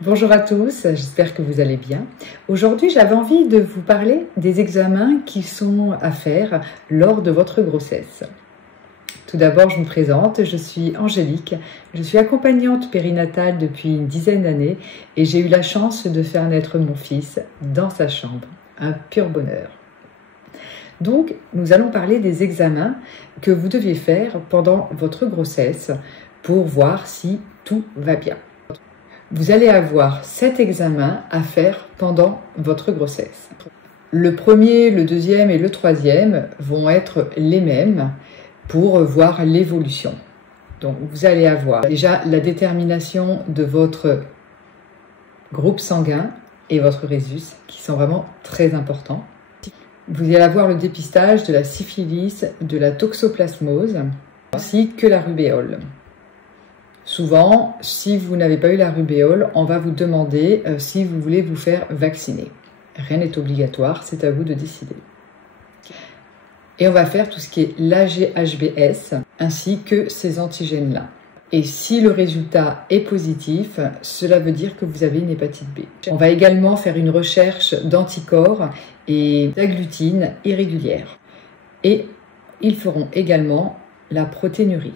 Bonjour à tous, j'espère que vous allez bien. Aujourd'hui, j'avais envie de vous parler des examens qui sont à faire lors de votre grossesse. Tout d'abord, je me présente, je suis Angélique, je suis accompagnante périnatale depuis une dizaine d'années et j'ai eu la chance de faire naître mon fils dans sa chambre. Un pur bonheur. Donc, nous allons parler des examens que vous deviez faire pendant votre grossesse pour voir si tout va bien. Vous allez avoir 7 examens à faire pendant votre grossesse. Le premier, le deuxième et le troisième vont être les mêmes pour voir l'évolution. Donc, vous allez avoir déjà la détermination de votre groupe sanguin et votre rhésus qui sont vraiment très importants. Vous allez avoir le dépistage de la syphilis, de la toxoplasmose ainsi que la rubéole. Souvent, si vous n'avez pas eu la rubéole, on va vous demander si vous voulez vous faire vacciner. Rien n'est obligatoire, c'est à vous de décider. Et on va faire tout ce qui est l'AGHBS ainsi que ces antigènes-là. Et si le résultat est positif, cela veut dire que vous avez une hépatite B. On va également faire une recherche d'anticorps et d'agglutine irrégulière. Et ils feront également la protéinurie.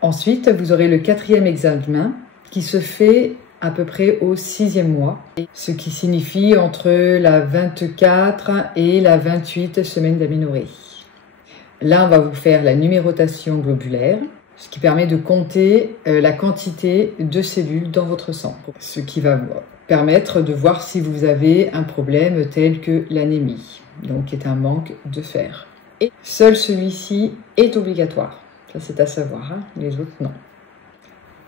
Ensuite, vous aurez le 4e examen qui se fait à peu près au 6e mois, ce qui signifie entre la 24 et la 28 semaine d'aménorrhée. Là, on va vous faire la numérotation globulaire, ce qui permet de compter la quantité de cellules dans votre sang, ce qui va vous permettre de voir si vous avez un problème tel que l'anémie, donc qui est un manque de fer. Et seul celui-ci est obligatoire. Ça, c'est à savoir, hein? Les autres, non.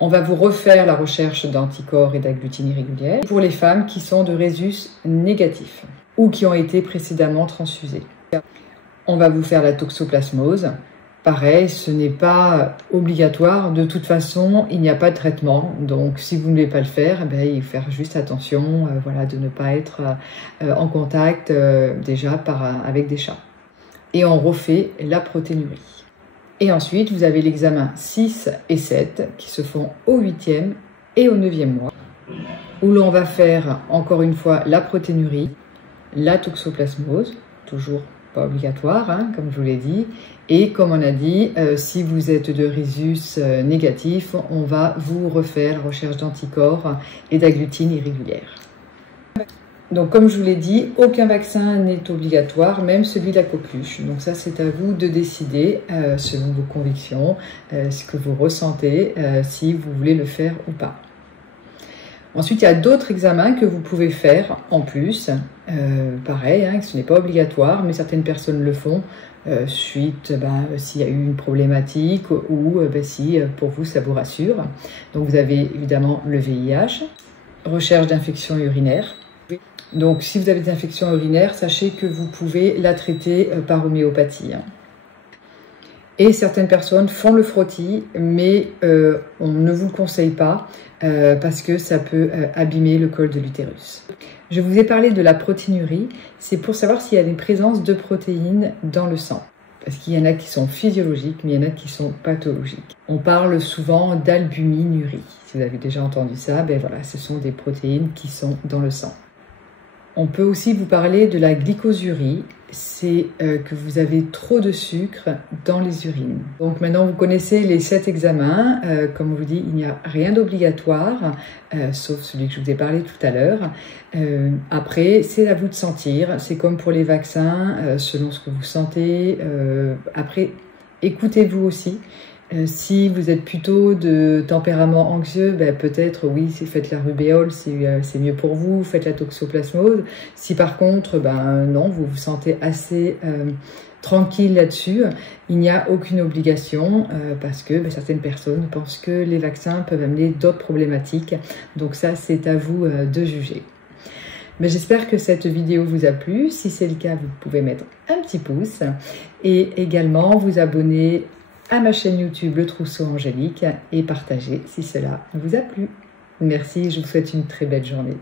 On va vous refaire la recherche d'anticorps et d'agglutine irrégulière pour les femmes qui sont de rhésus négatif ou qui ont été précédemment transfusées. On va vous faire la toxoplasmose. Pareil, ce n'est pas obligatoire. De toute façon, il n'y a pas de traitement. Donc, si vous ne voulez pas le faire, il faut faire juste attention voilà, de ne pas être en contact déjà avec des chats. Et on refait la protéinurie. Et ensuite, vous avez l'examen 6 et 7 qui se font au 8e et au 9e mois, où l'on va faire encore une fois la protéinurie, la toxoplasmose, toujours pas obligatoire, hein, comme je vous l'ai dit, et comme on a dit, si vous êtes de rhésus négatif, on va vous refaire la recherche d'anticorps et d'agglutine irrégulière. Donc, comme je vous l'ai dit, aucun vaccin n'est obligatoire, même celui de la coqueluche. Donc ça, c'est à vous de décider, selon vos convictions, ce que vous ressentez, si vous voulez le faire ou pas. Ensuite, il y a d'autres examens que vous pouvez faire en plus. Pareil, hein, ce n'est pas obligatoire, mais certaines personnes le font suite, s'il y a eu une problématique ou si pour vous, ça vous rassure. Donc, vous avez évidemment le VIH, recherche d'infection urinaire. Donc, si vous avez des infections urinaires, sachez que vous pouvez la traiter par homéopathie. Et certaines personnes font le frottis, mais on ne vous le conseille pas parce que ça peut abîmer le col de l'utérus. Je vous ai parlé de la protéinurie, c'est pour savoir s'il y a des présences de protéines dans le sang. Parce qu'il y en a qui sont physiologiques, mais il y en a qui sont pathologiques. On parle souvent d'albuminurie. Si vous avez déjà entendu ça, voilà, ce sont des protéines qui sont dans le sang. On peut aussi vous parler de la glycosurie, c'est que vous avez trop de sucre dans les urines. Donc maintenant vous connaissez les 7 examens, comme on vous dit il n'y a rien d'obligatoire, sauf celui que je vous ai parlé tout à l'heure. Après c'est à vous de sentir, c'est comme pour les vaccins, selon ce que vous sentez. Après écoutez-vous aussi. Si vous êtes plutôt de tempérament anxieux, peut-être oui, faites la rubéole, c'est mieux pour vous, faites la toxoplasmose. Si par contre, non, vous vous sentez assez tranquille là-dessus, il n'y a aucune obligation parce que certaines personnes pensent que les vaccins peuvent amener d'autres problématiques. Donc ça, c'est à vous de juger. Mais j'espère que cette vidéo vous a plu. Si c'est le cas, vous pouvez mettre un petit pouce et également vous abonner à ma chaîne YouTube Le Trousseau Angélique et partager si cela vous a plu. Merci, je vous souhaite une très belle journée.